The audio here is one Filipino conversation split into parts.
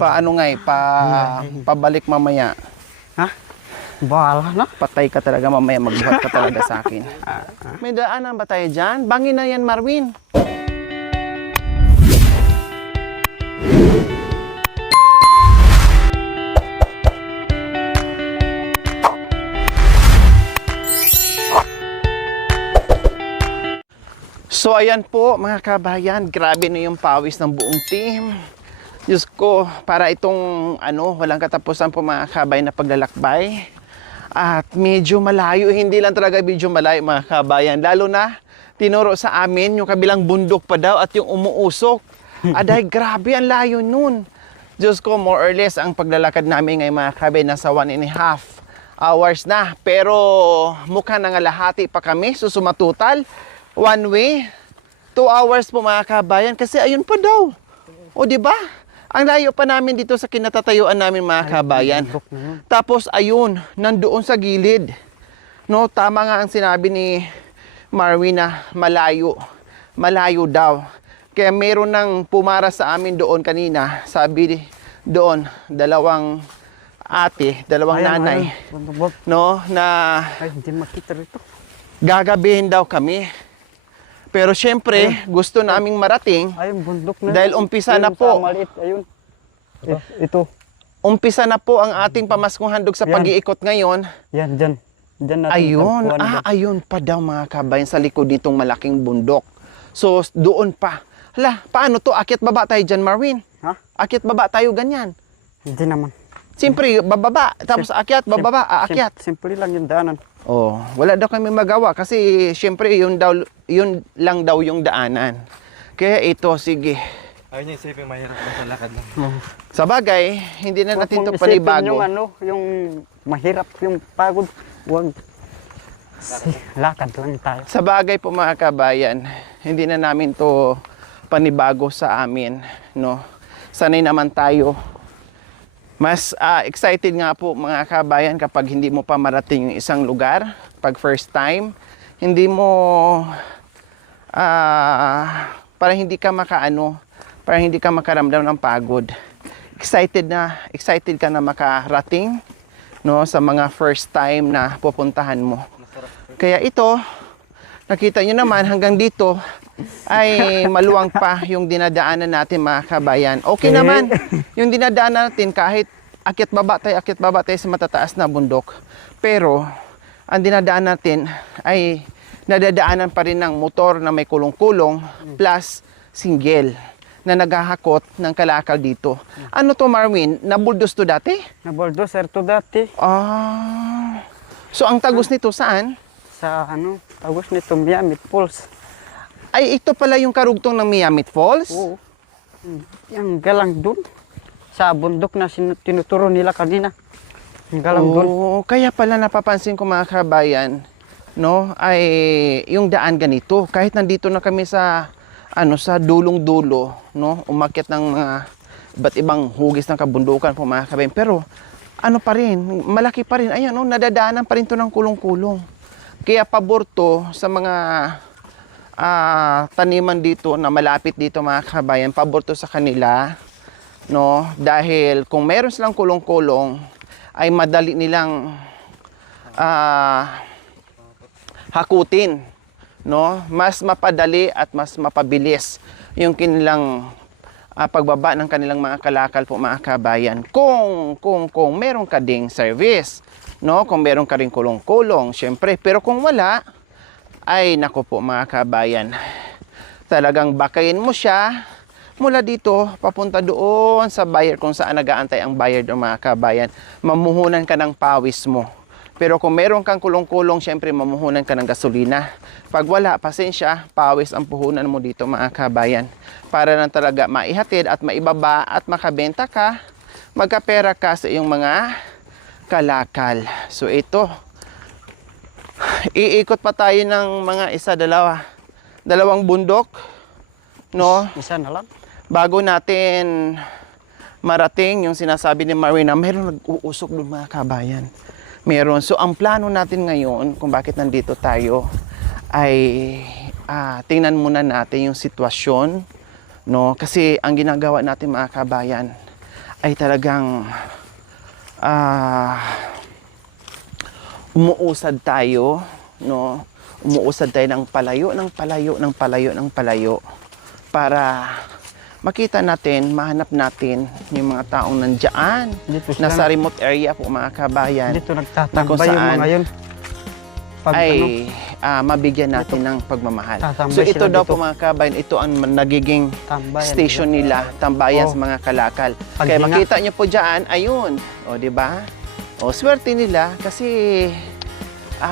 Paano nga pabalik mamaya. Ha? Bahala na. Patay ka talaga mamaya, magbuhat ka talaga sa akin. May daanan ba tayo dyan? Bangin na yan, Marvin. So ayan po mga kabayan, grabe na yung pawis ng buong team. Diyos ko, para itong walang katapusan po mga kabayan na paglalakbay. At medyo malayo, hindi lang talaga medyo malayo mga kabayan. Lalo na, tinuro sa amin yung kabilang bundok pa daw at yung umuusok. Dahil grabe ang layo nun. Diyos ko, more or less, ang paglalakad namin ngayon mga kabayan, nasa 1.5 hours na. Pero mukha nangalahati pa kami, susumatotal. One way, 2 hours po mga kabayan kasi ayun pa daw. O di ba? Ang layo pa namin dito sa kinatatayuan namin mga kabayan. Tapos ayun, nandoon sa gilid. No, tama nga ang sinabi ni Marvin na malayo. Malayo daw. Kaya meron nang pumara sa amin doon kanina. Sabi doon, dalawang nanay. No, na Ay, hindi makita rito. Gagabihin daw kami. Pero syempre, gusto naming marating. Ayun, bundok na. Dahil umpisa na po. Maliit, ayun. Ito. Umpisa na po ang ating pamaskong handog sa pag-iikot ngayon. Yan, dyan. Dyan natin. Ayun. Ayun pa daw mga kabayan sa likod nitong malaking bundok. So, doon pa. Hala, paano to? Akyat baba tayo dyan, Marvin? Ha? Akyat baba tayo ganyan. Hindi naman. Siyempre, bababa. Tapos akyat, bababa, aakyat. Simple lang yung daanan. Oh, wala daw kami magawa kasi siyempre yun lang daw yung daanan. Kaya ito, sige. Ayun yung isipin, mahirap ang talakad lang. Sa bagay, hindi na natin ito Huwag mong isipin panibago. yung mahirap, yung pagod. Huwag. Lakad lang tayo. Sa bagay po mga kabayan, hindi na namin to panibago sa amin, no. Sanay naman tayo. Mas excited nga po mga kabayan kapag hindi mo pa marating yung isang lugar, pag first time, hindi mo para hindi ka makaramdam ng pagod. Excited ka na makarating, no, sa mga first time na pupuntahan mo. Kaya ito, nakita nyo naman hanggang dito ay maluwang pa yung dinadaanan natin mga kabayan. Okay naman yung dinadaanan natin kahit akyat baba tayo sa matataas na bundok. Pero ang dinadaanan natin ay nadadaanan pa rin ng motor na may kulong-kulong plus single na naghahakot ng kalakal dito. Ano to, Marvin? Nabuldos to dati? Naboldoser to dati. So ang tagos nito saan? Sa tagos nito Miami Falls. Ay, ito pala yung karugtong ng Miami Falls? Oo. Yung galang dun. Sa bundok na tinuturo nila kanina. Yung galang dun. Kaya pala napapansin ko mga kabayan, no, ay yung daan ganito. Kahit nandito na kami sa dulong-dulo, no, umakyat ng mga iba't ibang hugis ng kabundukan po mga kabayan. Pero pa rin, malaki pa rin. Ayan, no, nadadaanan pa rin to ng kulong-kulong. Kaya pabor to sa mga taniman dito na malapit dito mga kabayan, pabor to sa kanila, no, dahil kung meron silang kulong-kulong ay madali nilang hakutin, no, mas mapadali at mas mapabilis yung kanilang pagbaba ng kanilang mga kalakal po mga kabayan kung meron ka ding service, no, kung meron ka ring kulong-kulong syempre. Pero kung wala, ay nako po mga kabayan, talagang bakayin mo siya mula dito papunta doon sa buyer kung saan nag-aantay ang buyer ng mga kabayan. Mamuhunan ka ng pawis mo. Pero kung meron kang kulong-kulong, syempre mamuhunan ka ng gasolina. Pag wala, pasensya, pawis ang puhunan mo dito mga kabayan. Para lang talaga maihatid at maibaba at makabenta ka, magkapera ka sa iyong mga kalakal. So ito, iikot pa tayo ng mga dalawang bundok, no? Isa na lang. Bago natin marating yung sinasabi ni Marina, meron nag-uusok doon mga kabayan. Meron. So ang plano natin ngayon, kung bakit nandito tayo, ay tingnan muna natin yung sitwasyon, No? Kasi ang ginagawa natin mga kabayan ay talagang umuusad tayo, no? Umuusad tayo ng palayo, ng palayo, ng palayo, ng palayo para makita natin, mahanap natin yung mga taong nandiyan. Dito sila, Nasa remote area po mga kabayan. dito na kung nagtatambay yung saan mga yun. Pag ay ano, mabigyan natin ng pagmamahal. tatambay So ito sila daw dito. po mga kabayan, ito ang nagiging tambayan station nila, tambayan Oh. sa mga kalakal. Pag Kaya hinga- makita nyo po dyan, ayun. O, di ba? O, swerte nila kasi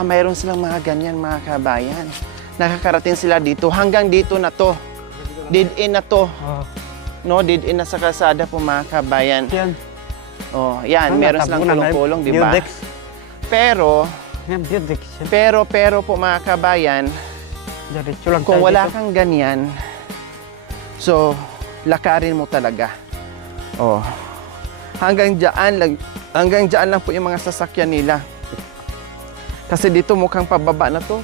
mayroon silang mga ganyan mga kabayan. Nakakarating sila dito. Hanggang dito na to. Dead-in na to. Oh, No, dead-in na sa kalsada po mga kabayan. yan. O, yan. Meron silang kulong-kulong, di ba? Budex. Pero, Yan, Budex. Yan. pero po mga kabayan, Diretso lang kung tayo wala dito. kang ganyan, so, lakarin mo talaga. Oh. Hanggang dyan lang po yung mga sasakyan nila. Kasi dito mukhang pababa na to.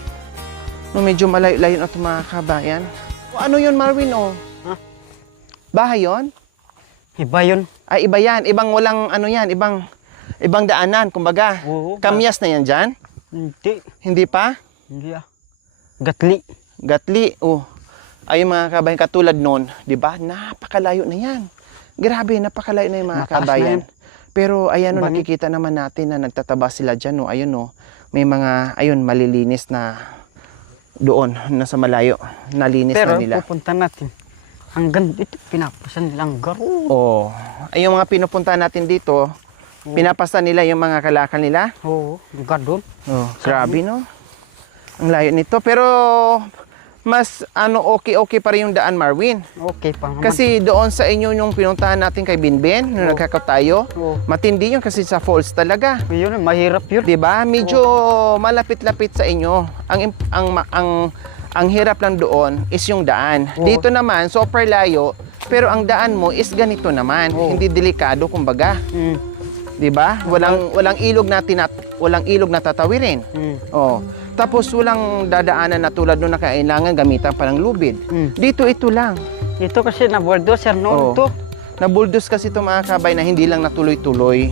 No, medyo malayo-layo na to mga kabayan. O, ano yun, Marvin, oh? Ha? Bahay yun? Iba yun. Ay, iba yan. Ibang walang, ano yan, ibang daanan, kumbaga. Oo. Kamyas na yan dyan? Hindi. Hindi pa? Hindi ah. Gatli. Gatli, oh. Ay, mga kabayan, katulad nun, di ba? Napakalayo na yan. Grabe, napakalayo na yung mga Mataas na kabayan. yan. Pero ayan, no, Bangin. nakikita naman natin na nagtataba sila dyan, no. Ayun, no. May mga, ayun, malilinis na doon, nasa malayo. Nalinis Pero na nila. pupunta natin. Hanggang dito, pinapasan nilang garo. Oh. Ay, yung mga pinupunta natin dito, pinapasa nila yung mga kalakal nila. Oo, lugar doon. Oh, grabe, no? Ang layo nito. Pero, mas, okay pa rin yung daan, Marvin. Okay pa naman. Kasi doon sa inyo yung pinuntahan natin kay Binbin, nung Oo. nagkakaw tayo, Oo. matindi yun kasi sa falls talaga. Yun, mahirap yun. 'Di ba? Medyo malapit-lapit sa inyo. Ang hirap lang doon is yung daan. Oo. Dito naman super layo, pero ang daan mo is ganito naman, Oo. hindi delikado kumbaga, Mm. 'di ba? Walang ilog na tatawirin. Mm. Oh. Tapos walang dadaanan na tulad nung na kailangan gamitan pa ng lubid. Mm. Dito ito lang. Ito kasi na bulldozer Oo. noon to. Nabuldos kasi ito mga kabay na hindi lang natuloy-tuloy.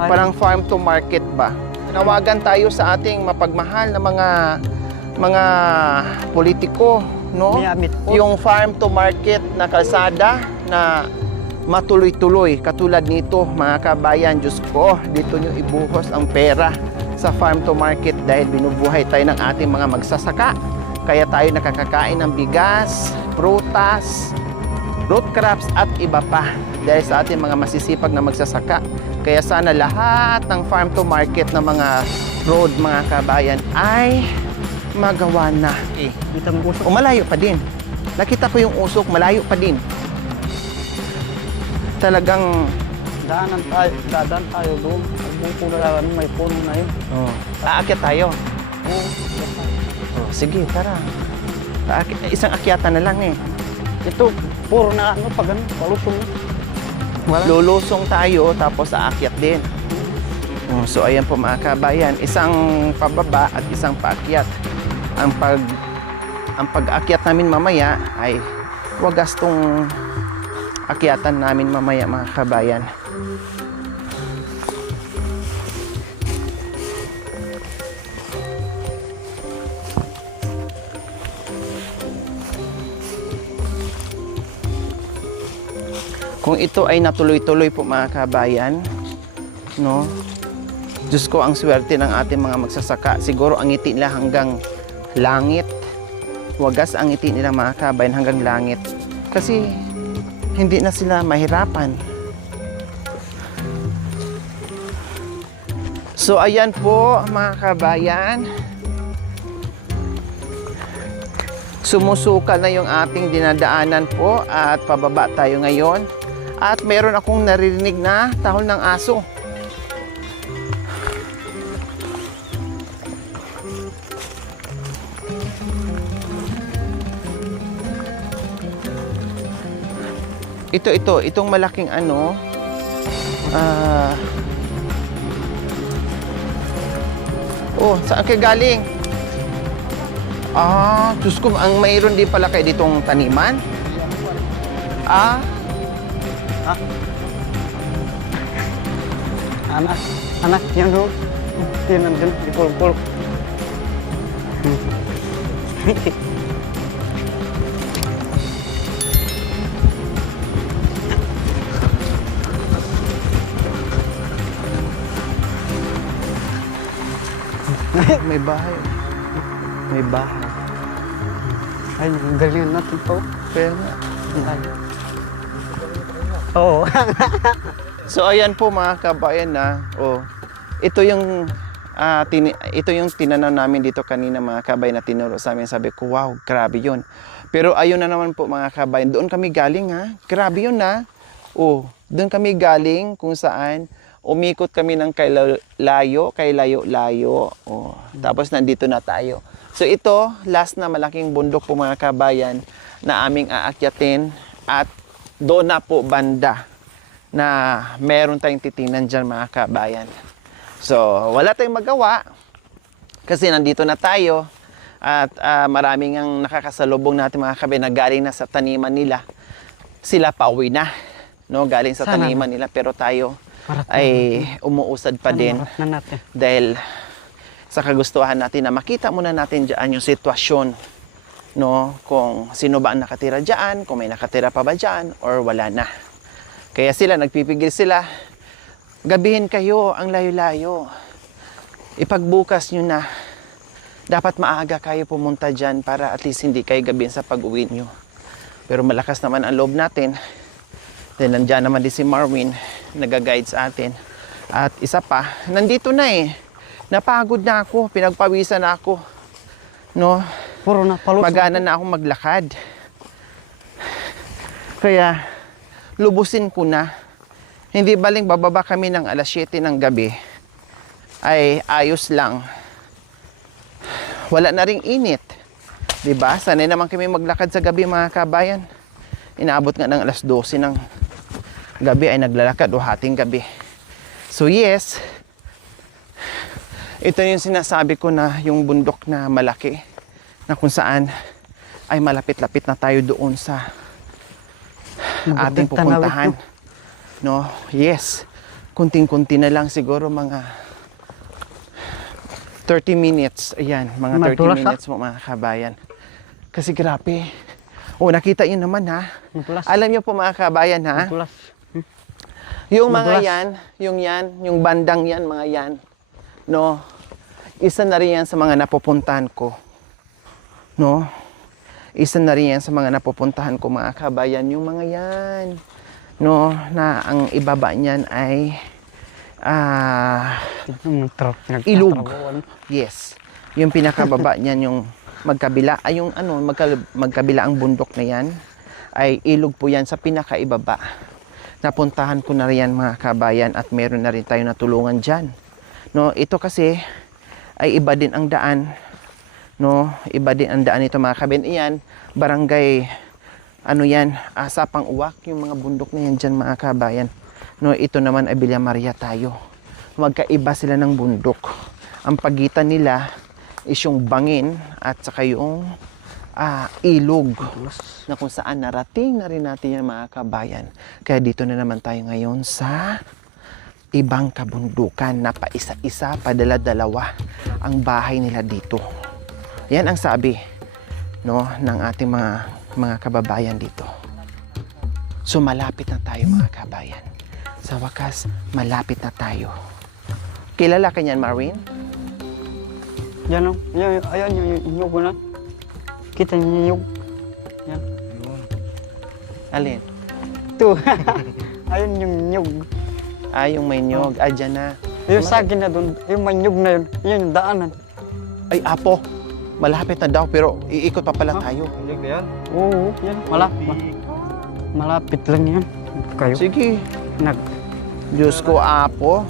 Ay. Parang farm to market ba? Nawagan tayo sa ating mapagmahal na mga politiko, no? Miyamit po. Yung farm to market na kalsada na matuloy-tuloy. Katulad nito, mga kabayan, Diyos ko, dito nyo ibuhos ang pera sa farm to market dahil binubuhay tayo ng ating mga magsasaka. Kaya tayo nakakakain ng bigas, prutas, root crops at iba pa dahil sa ating mga masisipag na magsasaka. Kaya sana lahat ng farm to market na mga road, mga kabayan ay magawa na. Kita mo usok. O malayo pa din. Nakita ko yung usok, malayo pa din. Talagang Dadaan tayo doon. Ang puno na may puno na yun. aakyat tayo. Oo. Oh, sige, tara. Isang akyatan na lang eh. Ito, puro na pag ano, palusong na. Wala. Lulusong tayo tapos aakyat din. Oh, so ayan po mga kabayan, isang pababa at isang paakyat. Ang pag-akyat namin mamaya ay wagas tong akyatan namin mamaya mga kabayan. Kung ito ay natuloy-tuloy po mga kabayan, no? Diyos ko, ang swerte ng ating mga magsasaka. Siguro ang ngiti nila hanggang langit. Wagas ang ngiti nila mga kabayan hanggang langit. Kasi hindi na sila mahirapan. So ayan po mga kabayan. Sumusuka na yung ating dinadaanan po at pababa tayo ngayon. At meron akong naririnig na tahol ng aso. Itong malaking ano, saan kayo galing? Diyos ko, ang mayroon din pala kayo ditong taniman. Ah, Anak, yan doon. Yan nandun, di kulkul. may bahay. May bahay. Ay, ang galing natin to. Pero nga. Oo. So ayan po mga kabayan na, ito yung ito yung tinanaw namin dito kanina mga kabayan na tinuro sa amin. Sabi ko, wow, grabe yun. Pero ayun na naman po mga kabayan, doon kami galing ha. Grabe yun na. Doon kami galing kung saan umikot kami ng kay layo-layo. Tapos nandito na tayo. So ito, last na malaking bundok po mga kabayan na aming aakyatin at doon na po banda na meron tayong titingnan dyan mga kabayan. So, wala tayong magawa kasi nandito na tayo at maraming ang nakakasalubong natin mga kabayan na galing na sa taniman nila. Sila pauwi na, no? Galing sa taniman nila pero tayo ay umuusad pa din dahil sa kagustuhan natin na makita muna natin dyan yung sitwasyon, no? Kung sino ba ang nakatira dyan, kung may nakatira pa ba dyan or wala na. Kaya sila, nagpipigil sila. Gabihin kayo ang layo-layo. Ipagbukas nyo na. Dapat maaga kayo pumunta dyan para at least hindi kayo gabihin sa pag-uwi nyo. Pero malakas naman ang loob natin. Then nandyan naman din si Marwin, nag-guide sa atin. At isa pa, nandito na eh. Napagod na ako, pinagpawisan na ako. No? Puro na palusot. Magana na akong maglakad. Kaya, lubusin ko na. Hindi baling bababa kami ng alas 7 ng gabi. Ay ayos lang. Wala na ring init. Diba? Sanay naman kami maglakad sa gabi mga kabayan. Inaabot nga ng alas 12 ng gabi ay naglalakad o hating gabi. So yes, ito yung sinasabi ko na yung bundok na malaki na kung saan ay malapit-lapit na tayo doon sa ating pupuntahan. No? Yes. Kunting-kunti na lang siguro mga 30 minutes. Ayan, mga 30 minutes mo mga kabayan. Kasi grabe. Nakita yun naman ha. Alam niyo po mga kabayan ha. Yung mga yan, yung bandang yan, mga yan. No? Isa na rin yan sa mga napupuntahan ko. No? Isa na rin yan sa mga napupuntahan ko mga kabayan. Yung mga yan. No? Na ang ibaba niyan ay ilog. Yes. Yung pinakababa niyan, yung magkabila, ay yung magkabila ang bundok na yan, ay ilog po yan sa pinakaibaba. Napuntahan ko na rin yan mga kabayan at meron na rin tayo natulungan dyan. No? Ito kasi ay iba din ang daan. No, iba din ang daan nito mga kabayan. Iyan, barangay, Sapang Uwak, yung mga bundok na yan dyan mga kabayan. No, ito naman ay Villa Maria tayo. Magkaiba sila ng bundok. Ang pagitan nila is yung bangin at saka yung ilog na kung saan narating na rin natin yan mga kabayan. Kaya dito na naman tayo ngayon sa ibang kabundukan na pa isa-isa, padala-dalawa ang bahay nila dito. Yan ang sabi, no, ng ating mga kababayan dito. So malapit na tayo mga kabayan. Sa wakas, malapit na tayo. Kilala ka niyan, Marwin? Yan o. Ayan yung yug na. Kita niyo yung yug. Yan. Alin? Ito. Ayun yung yug. Yung may nyog. Dyan na. Yung sagin na doon. Yung may yug na yun. Yan yung daanan. Ay, apo. Malapit na daw, pero iikot pa pala tayo. Ilig na yan? Oo, yan. Malapit lang yan. Kayo. Sige. Diyos ko, apo.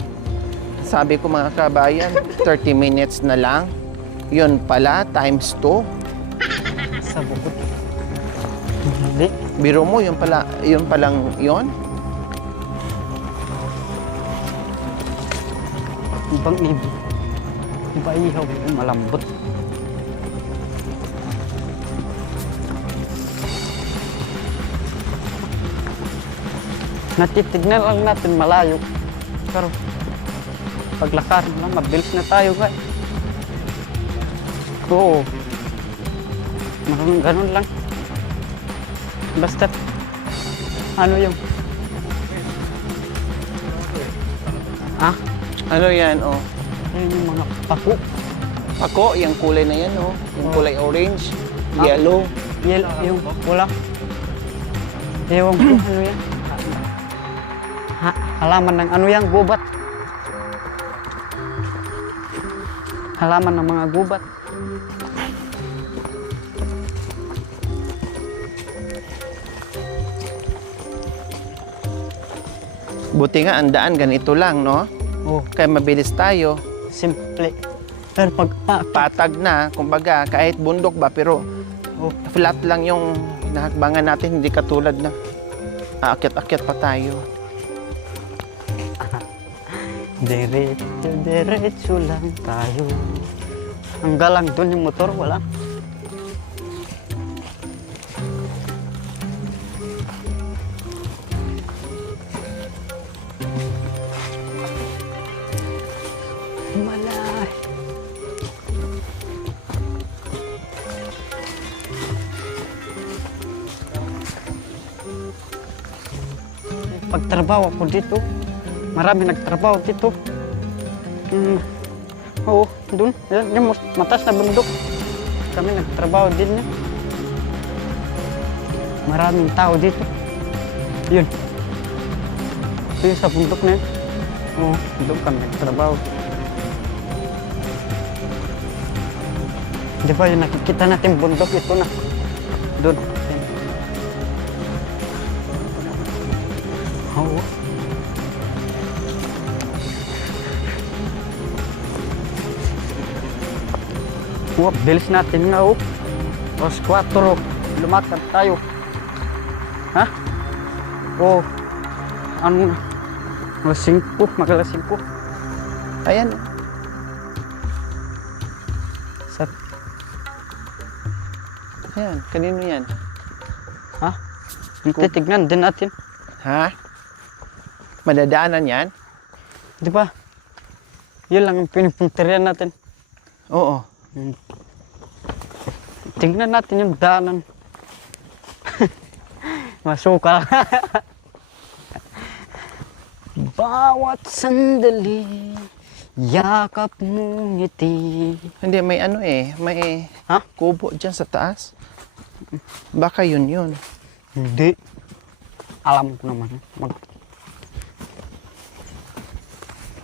Sabi ko mga kabayan, 30 minutes na lang. Yun pala, times 2. Sa bukod. Hindi. Biro mo, yun palang yun? Ibang ibo. Iba ihaw. Malambot. Natitignan lang natin malayo. Pero paglakad na, mabilis na tayo guys. Oo. Ganun lang. Basta, ano yung... Ah, Ano yan, oh? yun yung mga pako. Ako, yung kulay na yan, oh. Yung Oh. kulay orange, Ah. yellow. Yung pula. Ewan ko, ano yan? Halaman ng ano yan, gubat. Halaman ng mga gubat. Buti nga, ang daan ganito lang, no? Oh, Kaya mabilis tayo. simple. Pero pag Patag na, kumbaga, kahit bundok ba, pero oh, flat lang yung nahakbangan natin, hindi katulad na aakyat-akyat pa tayo. diretso lang tayo. Ang galang doon yung motor, wala. Malay. Pagtrabaho ako dito, marami nagtrabaho dito. Oo, doon. Yung matas na bundok. Kami nagtrabaho din yan. Maraming tao dito. Yun. Ito yung sa bundok na yun. Oo, doon kami nagtrabaho. Di ba yung nakikita natin bundok, ito na. Doon. Yan. Oo. Wow, bilis natin na oh. Alas 4, lumakad tayo. Ha? Oh. Ano? Alas 5, mag-alas 5. Ayan. Sa, Ayan, kanino yan? ha? Titignan din natin. Ha? Madadaanan yan? Di ba? Yun lang ang pinipunterian natin. Oo. Tingnan natin yung daanan. Masukal. Bawat sandali, yakap mo ngiti. Hindi, may ano eh, may Ha? kubo dyan sa taas. Baka yun. Hindi. Alam ko naman.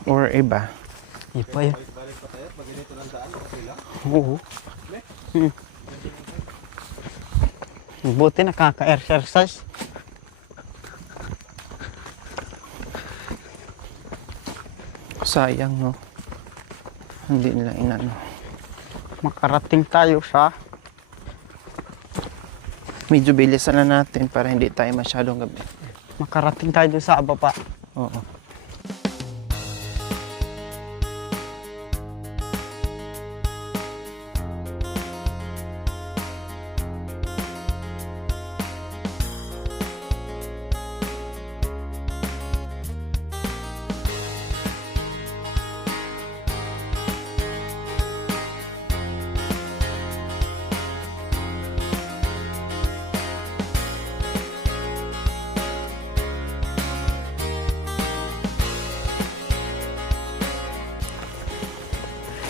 Or iba. Iba yun. Balik pa tayo, pag ganito lang daan, okay lang. Oo. Buti nakaka-exercise. Sayang, no? Hindi nila inano. Makarating tayo sa Medyo bilisan na natin para hindi tayo masyadong gabi. makarating tayo sa baba. Oo.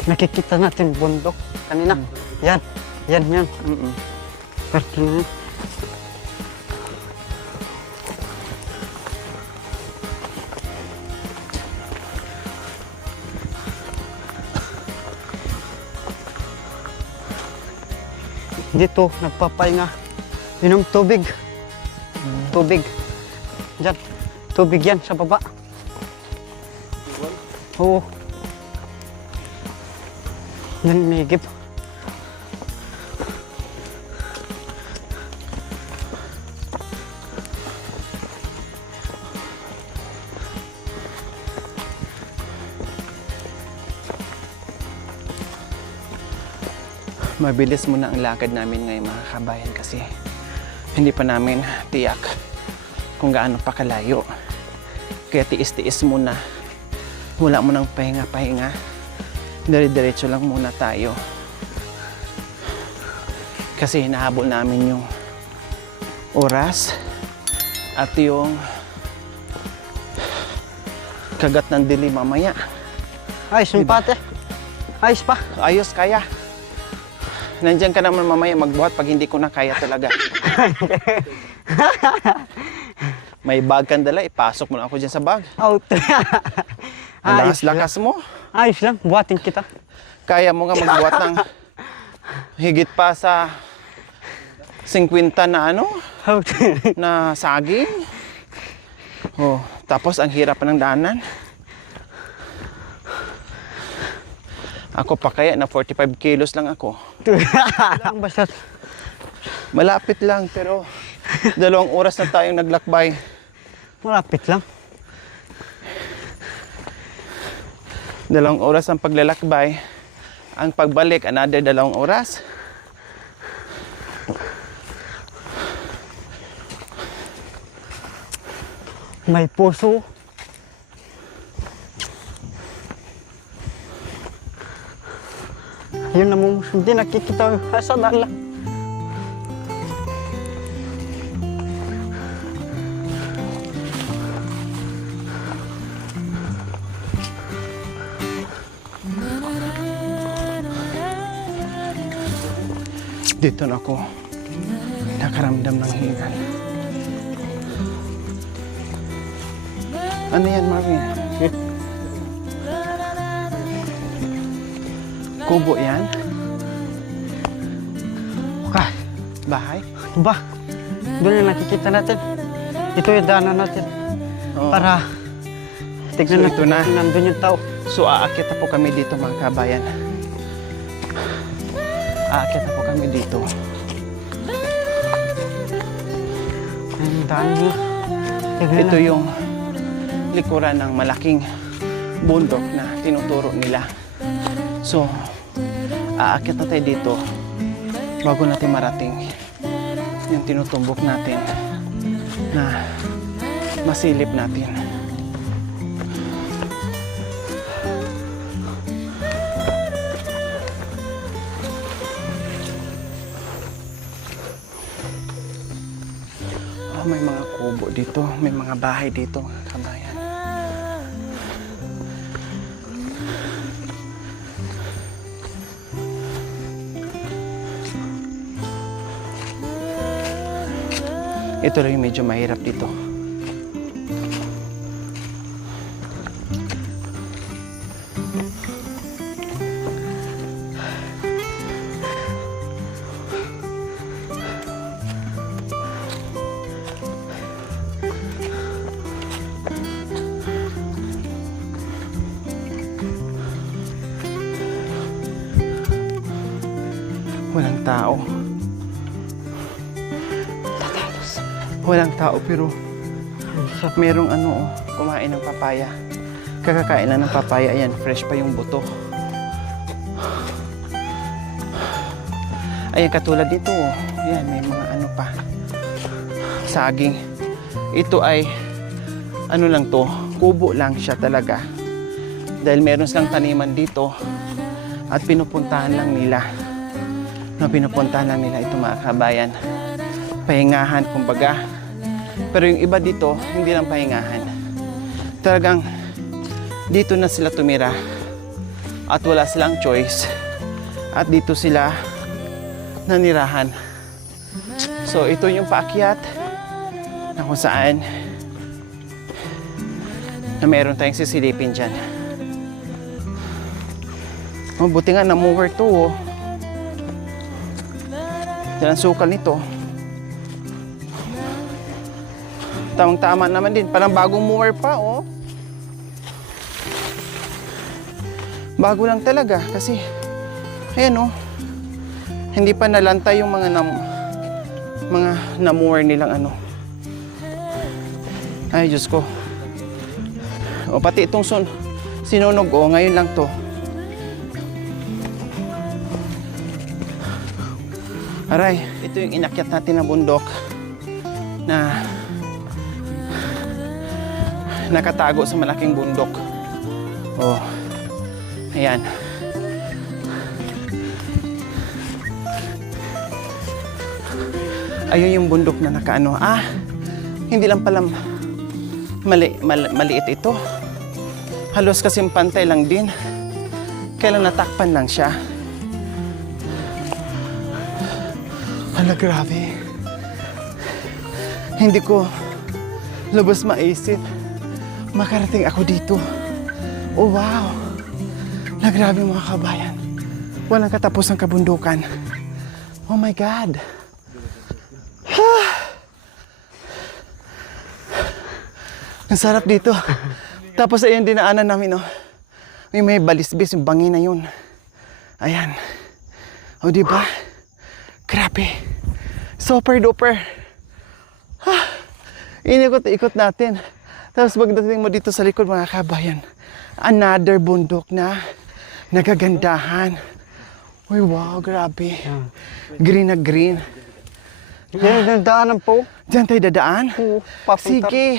Nakikita natin bundok kanina. Yan. Yan. Mm-mm. Pero dito, nagpapahinga. Inom tubig. Tubig. Diyan. Tubig yan sa baba. Oo. Yan, may higip. Mabilis muna ang lakad namin ngayon mga kabayan kasi hindi pa namin tiyak kung gaano pa kalayo. Kaya tiis-tiis muna. Wala mo nang pahinga-pahinga. Dire-diretso lang muna tayo. Kasi hinahabol namin yung oras at yung kagat ng dilim mamaya. Ayos yung pate. Ayos pa. Ayos, kaya. Nandiyan ka naman mamaya magbuhat pag hindi ko na kaya talaga. May bag kang dala, ipasok mo na ako dyan sa bag. Out. Ang Ayos lang. lakas mo. Ayos lang. Buhatin kita. Kaya mo nga magbuhat ng higit pa sa 50 na ano, Out. na saging. Oh, tapos ang hirap pa ng daanan. Ako pa kaya na 45 kilos lang ako. Lang basta. Malapit lang pero 2 oras na tayong naglakbay. Malapit lang. 2 oras ang paglalakbay. Ang pagbalik, another 2 oras. May puso. Yun na mo, hindi nakikita sa dala. Dito na ako nakaramdam ng hingal. Ano yan, Marvin? Kubo yan? Ka, Bahay? ba? Doon yung nakikita natin. Ito yung daanan natin. Oo. Para tignan So, ito natin na. kung nandun yung tao. So, aakyat na po kami dito, mga kabayan. Aakyat na po kami dito. Ang daan nyo. Tignan Ito natin. yung likuran ng malaking bundok na tinuturo nila. So, aakyat na tayo dito bago natin marating yung tinutumbok natin na masilip natin. Oh, may mga kubo dito, may mga bahay dito, mga kabayan. Ito lang yung medyo mahirap dito. Walang tao. Walang tao pero merong ano, kumain ng papaya. Kakakain lang ng papaya. Ayan, fresh pa yung buto. Ayan, katulad dito. Ayan, may mga ano pa. Saging. Ito ay, ano lang to, kubo lang siya talaga. Dahil meron silang taniman dito at pinupuntahan lang nila. Pinupuntahan lang nila ito, mga kabayan. Pahingahan, kumbaga. Pero yung iba dito, hindi lang pahingahan. Talagang dito na sila tumira at wala silang choice. At dito sila nanirahan. So ito yung paakyat na kung saan na meron tayong sisilipin dyan. Oh, buti nga na-mover to. Oh. Yan ang sukal nito. Tamang-tama naman din. Parang bagong mower pa, oh. Bago lang talaga kasi ayan, oh. Hindi pa nalantay yung mga na-mower nilang ano. Ay, Diyos ko. O, pati itong sinunog, oh, ngayon lang to. Aray, ito yung inakyat natin na bundok na nakatago sa malaking bundok. Oh, ayan. Ayun yung bundok na nakaano. Hindi lang pala maliit ito. Halos kasing pantay lang din. Kailang natakpan lang siya. Hala, grabe. Hindi ko lubos maisip makarating ako dito. Oh, wow. Hala, grabe mga kabayan. Walang katapos ang kabundukan. Oh my God. Ang sarap dito. Tapos ayun dinaanan namin, oh. May balisbis, yung bangi na yun. Ayan. O, diba? Grabe. Super duper. Inikot-ikot natin. Tapos pagdating mo dito sa likod, mga kabayan, another bundok na nagagandahan. Uy, wow, grabe. Green na green. Yan yung daanan po. Diyan tayo dadaan? Oo, papunta. Sige.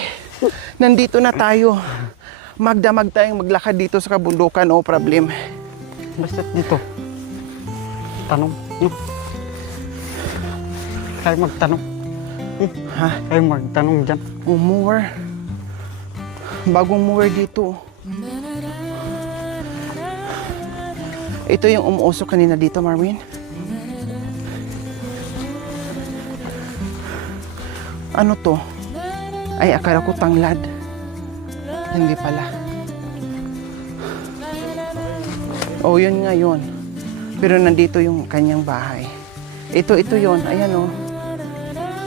Nandito na tayo. Magdamag tayong maglakad dito sa kabundukan, no problem. Basta dito. Tanong. Kayo magtanong. Ha? Kayo magtanong dyan. Mower. Bagong mower dito. Ito yung umuusok kanina dito, Marvin. Ano to? Ay, akala ko tanglad. Hindi pala. Oh, yun nga yun. Pero nandito yung kanyang bahay. Ito yun. Ayan, oh.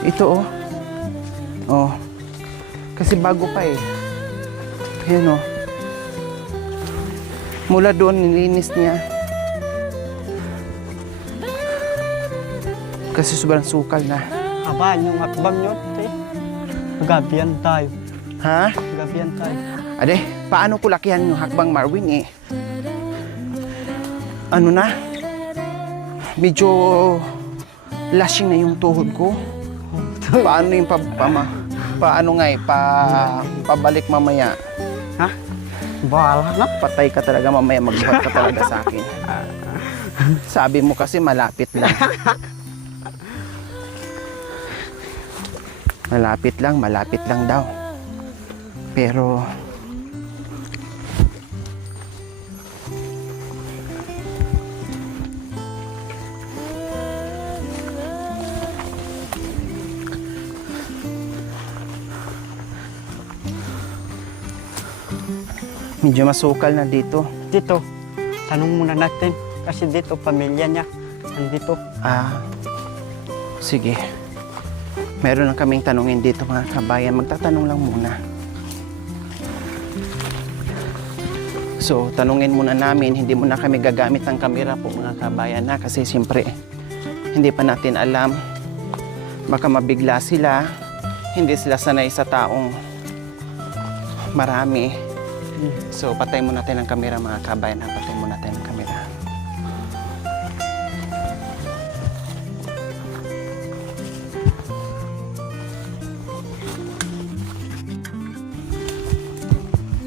Ito, oh. Oh. Kasi bago pa eh. Ayan, oh. Mula doon, nilinis niya. Kasi sobrang sukal na. Aba, yung hakbang yun. Gabihan tayo. Ha? Gabihan tayo. Ade, paano ko lakihan yung hakbang, Marvin, eh? Ano na? Medyo lashing na yung tuhod ko. Paano yung paano nga eh, pabalik mamaya? Ha? Bahala na. Patay ka talaga mamaya, magbuhat ka talaga sa akin. Sabi mo kasi malapit lang. Malapit lang daw. Pero medyo masukal na dito. Dito, tanong muna natin. Kasi dito, pamilya niya. Nandito. Sige. Meron lang kaming tanungin dito, mga kabayan. Magtatanong lang muna. So, tanungin muna namin. Hindi muna kami gagamit ng kamera po, mga kabayan, na. Kasi siyempre, hindi pa natin alam. Baka mabigla sila. Hindi sila sanay sa taong marami. So, patay muna natin ang kamera, mga kabayan. Patay muna natin ang kamera.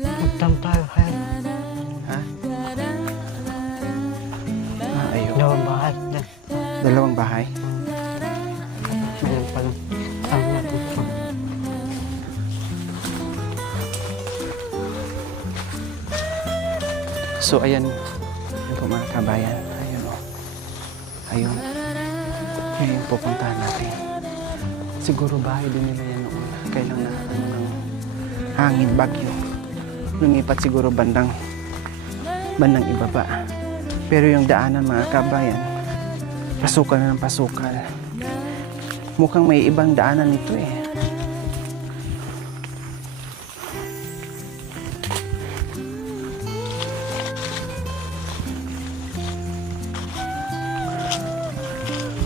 Magtanong tayo. Kaya. Ha? Ayun. Dalawang bahay. Yan. Dalawang bahay. Ayan pa lang. Tanong natin. So, ayan. Ayan po, mga kabayan. Ayun, o. Ayun. Yun yung pupuntahan natin. Siguro bahay din nila yan noon. Kailang na ng hangin, bagyo. Lumipat siguro bandang ibaba. Pero yung daanan, mga kabayan, pasukal na ng pasukal. Mukhang may ibang daanan nito eh.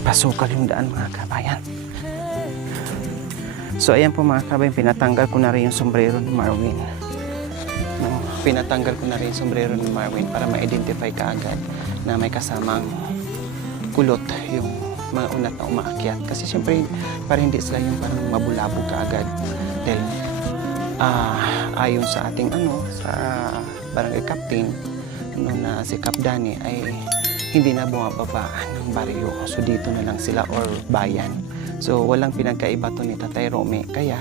Pasukal yung daan, mga kabayan. So ayan po, mga kabayan, pinatanggal ko na rin yung sombrero ni Marvin. No, pinatanggal ko na rin yung sombrero ni Marvin para ma-identify ka agad na may kasamang kulot yung mga unat na umaakyat. Kasi siyempre, para hindi sila yung parang mabulabog ka agad. Dahil ayon sa ating sa barangay captain na si Cap Danny ay hindi na bumababa ng baryo. So dito na lang sila or bayan. So walang pinagkaiba to ni Tatay Romy. Kaya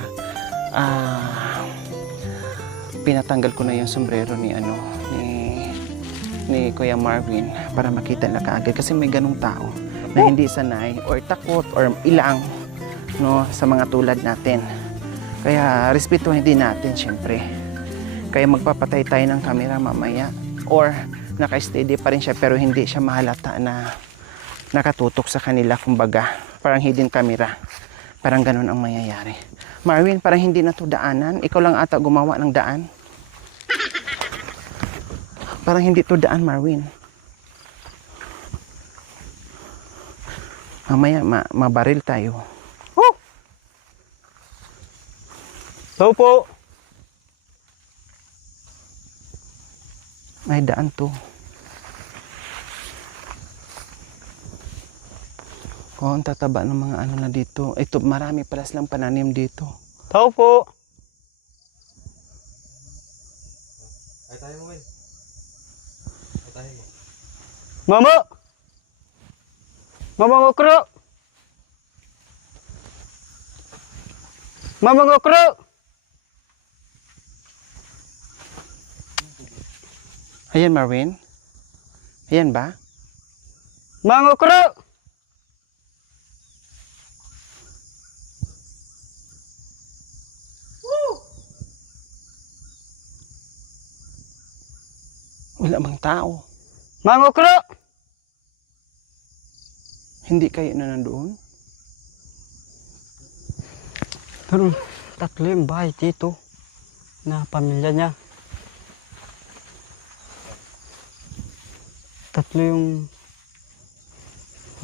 pinatanggal ko na yung sombrero ni Kuya Marvin para makita na kaagad kasi may ganong tao na hindi sanay or takot or ilang sa mga tulad natin. Kaya respetuhin din natin syempre. Kaya magpapatay tayo ng camera mamaya or naka-steady pa rin siya pero hindi siya mahalata na nakatutok sa kanila, kumbaga parang hidden camera, parang ganun ang mangyayari. Marvin, parang hindi na to daanan, ikaw lang ata gumawa ng daan, parang hindi to daan, Marvin. Mamaya mabaril tayo. Tao po. May daan to. Ang tataba ng mga na dito. Ito, marami pala silang pananim dito. Tao po. Ay tayo mo, Win. Ay tayo mo. Mama! Mama ngokro! Mama ngokro! Ayan, Marvin. Ayan ba? Mama ngokro! Wala mang tao. Mama ngokro! Hindi kayo na nandoon? Pero tatlo yung bahay dito na pamilya niya. Tatlo yung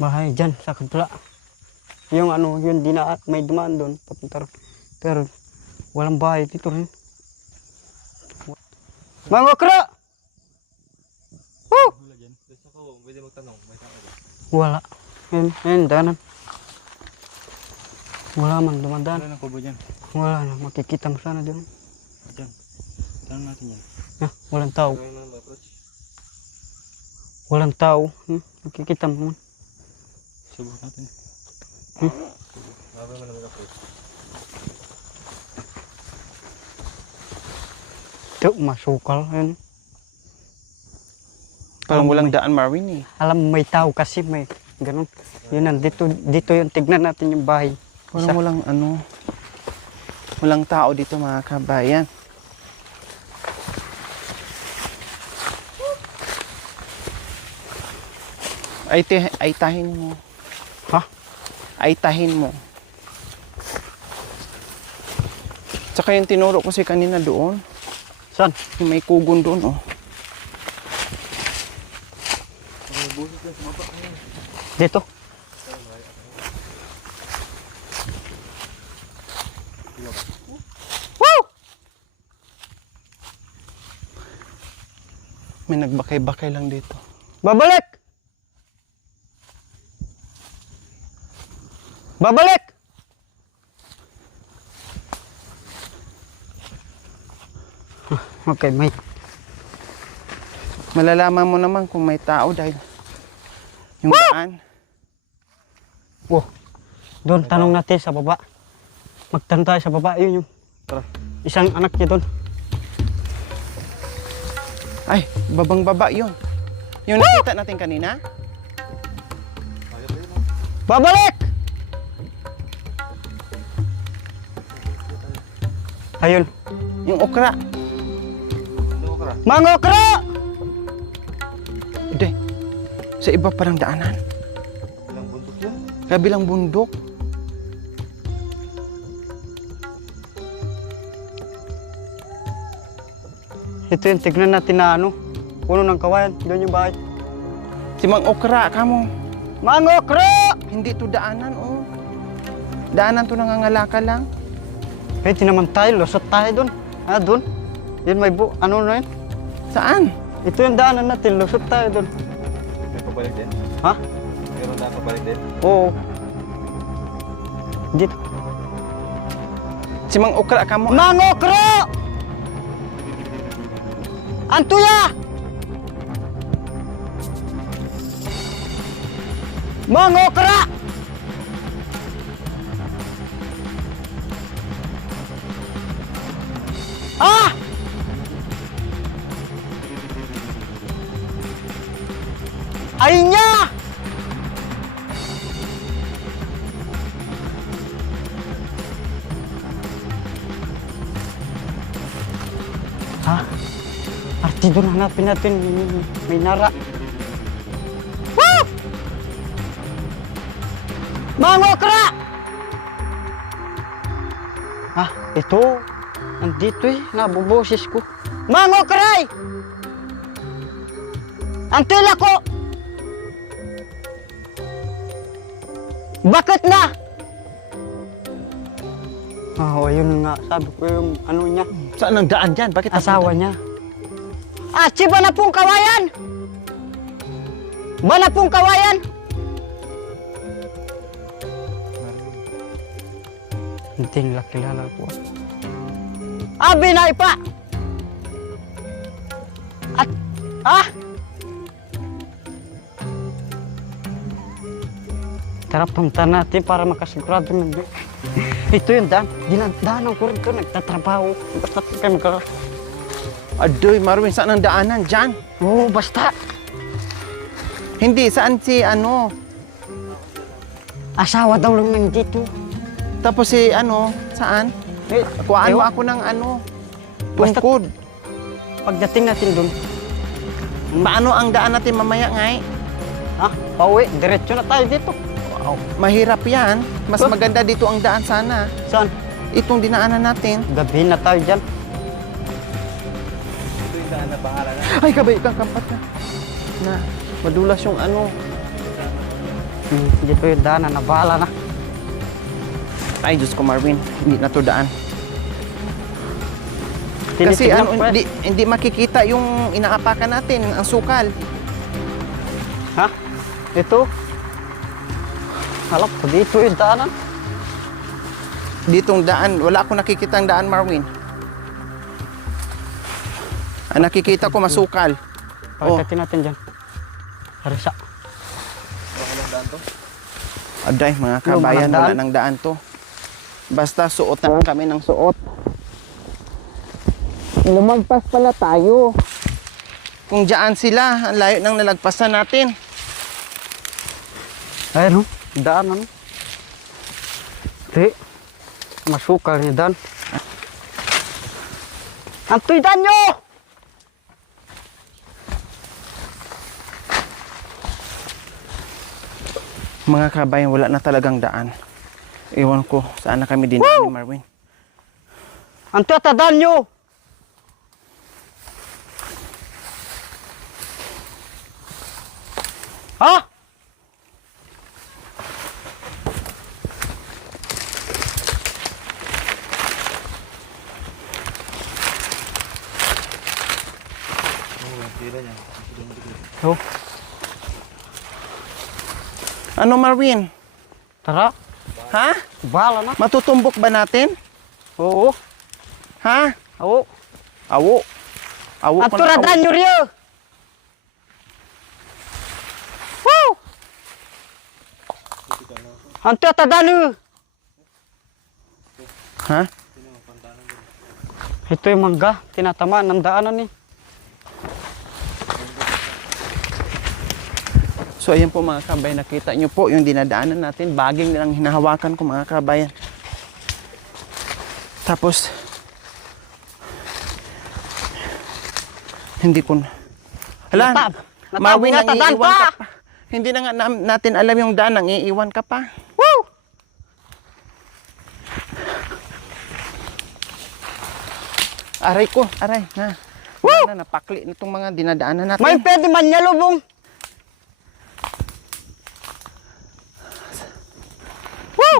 bahay dyan sa kabila. Yung yun may dumaan doon papunta ron. Pero walang bahay dito rin. Mga ngokro! Hula dyan. Basta ako, pwede magtanong. May tao ba? Wala. Ayun, danan. Wala man dumadaan. Wala nang kubo dyan. Wala na, makikita mo sana dyan. Dyan. Tanong natin yan. Walang tao. Gawin mo na approach. Walang tao. Makikita mo man. Subok natin. Gawin mo na mag-approach. Ito, masukal. Ayun. Parang walang daan, Marvin eh. Alam mo, may tao kasi may ganun. Yun dito yung tignan natin yung bahay. Parang walang tao dito, mga kabayan. Ay tahin mo. Ha? Ay tahin mo. Tsaka yung tinuro ko si kanina doon. Saan? Yung may kugon doon, oh. Dito. Woo! May nagbakay-bakay lang dito. Babalik! Babalik! Okay, may. Malalaman mo naman kung may tao dahil yung daan. Oh, doon, tanong natin sa baba. Magtanong tayo sa baba. Yun yung isang anak niya doon. Ay, babang-baba yun. Yung nakita natin kanina. Babalik! Ayun. Yung okra. Ano ka ra? Mga okra! Hindi. Sa iba parang daanan. Bilang bundok yun. Kabilang bundok. Ito yung tignan natin na puno ng kawayan. Doon yung bahay. Si Mang Okra, kamo. Mga okra! Hindi to daanan, oh. Daanan to nangangalaka lang. Pwede naman tayo, lusot tayo doon. Doon. Yun may na yun? Saan? Ito yung daanan natin, lusot tayo doon. May pabalik din? Ha? Meron na pabalik din? Oo. Dito. Si Mang Okra ka mo. Mangokro! Antuya! Mangokra! Ah! Ayun niya! Ha? Partido na hanapin natin. May nara. Woo! Mangokra! Ah, ito. Nandito eh. Nabuboses ko. Mangokray! Ang tila ko! Bakit na? Oh, ayun nga. Sabi ko yung ano niya. Saan ang daan dyan? Bakit Asawa niya. Ah, si ba na pong kawayan? Ba na pong kawayan? Hindi nila kilala po. Abi na ipa! At, ah! Tara, punta natin para makasigurado na. Ito yung daan. Dinadaanan ko rin ito. Nagtatrabaho. Basta kayo magkaka... Adoy, Marwin, saan ang daanan dyan? Oo, basta. Hindi, saan si ano? Asawa daw lang nandito. Tapos si ano, saan? Eh, Kuhaan mo ewan. ako ng ano, Basta- tungkod. Pagdating natin doon, Paano ang daan natin mamaya ngay? pauwi. Diretso na tayo dito. Wow, mahirap yan. Mas maganda dito ang daan sana. Saan? Itong dinaanan natin. Gabihin na tayo dyan. Ito yung daan na bahala na. Ay, kabay kang kampat na. Na, madulas yung ano. Dito yung daan na nabahala na. Ay, Diyos ko, Marvin. Hindi na to daan. Kasi Tinitignan ano, ko eh. hindi makikita yung inaapakan natin, ang sukal. Ha? Ito? Halap ko dito yung daanan. Ditong daan, wala akong nakikitang daan, Marvin. Ang nakikita ko masukal. Oh, Pagdating natin dyan. Harisa. Walang daan to? aday, mga Ano, kabayan, walang wala daan? nang daan to. Basta suot na kami ng suot. Lumagpas pala tayo. Kung dyan sila, ang layo nang nalagpasan natin. Ayun, daanan. Di. Masukal niya daan. Antoy daan nyo! Mga kabayan, wala na talagang daan. Ewan ko, saan na kami dinaan ni Marvin. Antoy at daan nyo! Ha? Oo, yung tira niya. Oh, Ano, Marvin? tara. Ha? Bahala na. Matutumbok ba natin? Oo. Ha? Oo. Awo. Awo ko Antoy na, at daan nyo riyo! Woo! Antoy at daan nyo! Ha? Ito yung mangga. Tinatamaan ng daanan eh. So ayan po mga kabayan, nakita nyo po yung dinadaanan natin. Baging nilang hinahawakan ko mga kabayan. Tapos, hindi ko na. Hala, Natab- Marvin, natabong na, nangiiwan tadaan ka pa. pa. Hindi na nga natin alam yung daan, nangiiwan ka pa. Woo! Aray ko, aray. Na. Woo! Na, napakli nitong mga dinadaanan natin. May pwede man niya lubong. Woo!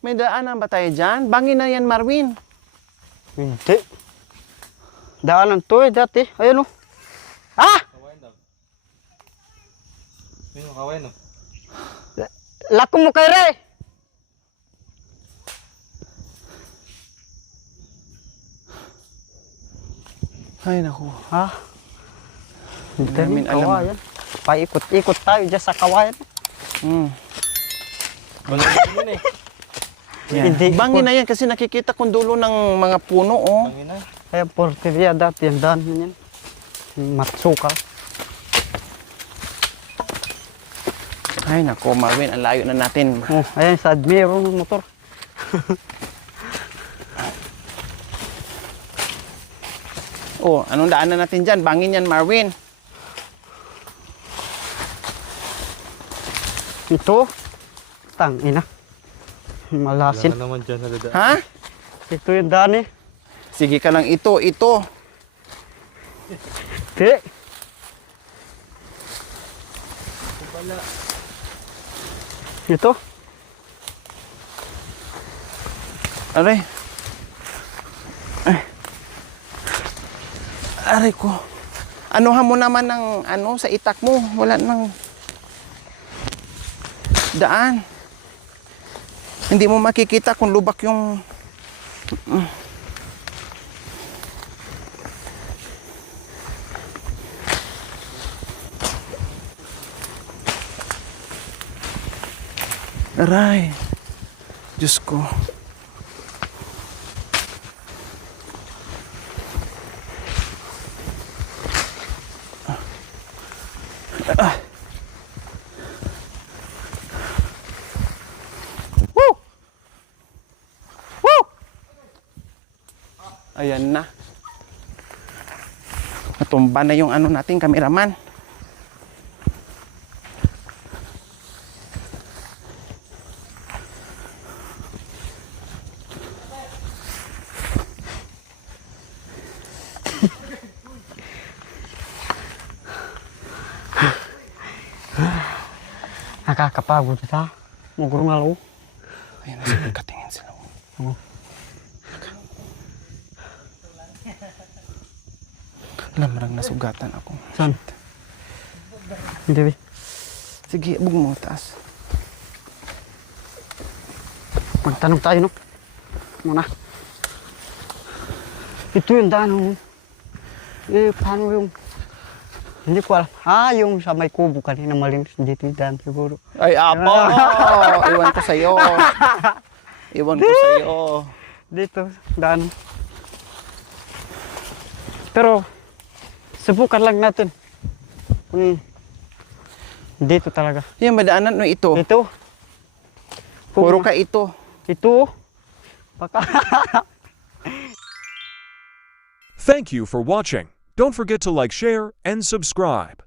May daanan ba tayo dyan? Bangin na yan, Marvin. Hindi. Daanan to eh dati. Ayun o. Ah! Kawain daw. Yung kawain no? Lako mo kay Ray. Ay, naku. Ha? Hindi namin alam. kawayan. Paikot-ikot tayo dyan sa kawayan. Hmm. Wala naman eh. Yan. Hindi Bangin na yan kasi nakikita kong dulo ng mga puno, oh. Tangina. Kaya porteria dati yung daan yan. Matsuka. Ay, naku, Marvin, ang layo na natin. Oh, ayan sa Admiro ng motor. Oh, anong daanan natin dyan? Bangin yan, Marvin. Ito, tangina. Wala Malasin. ka naman dyan sa dada. Ha? Ito yung daan eh. Sige ka lang, ito. Di. Ito. Aray. Ay. Aray ko. Anuhan mo naman ng ano sa itak mo. Wala nang daan. Hindi mo makikita kung lubak yung Aray. Diyos ko. Woo! Woo! Ayan na. Natumba na yung ano nating kameraman. Nakakapagod sa muguro nga lo. Ayan na sila, katingin sila. Oo. Alam, marang nasugatan ako. Saan? Hindi. Sige, bug mo, taas. Magtanong tayo no. Muna. Ito yung daan oh. Eh, paano yung... Hindi ko alam. Ah, yung sa may kubo kanina malinis. Dito yung daan siguro. Ay, apo! Iwan ko sa'yo. Iwan ko sa'yo. Dito, daan. Pero, subukan lang natin. Dito talaga. Yan, madaanan no ito. Ito. Puro ka ito. Ito. Baka. Thank you for watching. Don't forget to like, share, and subscribe.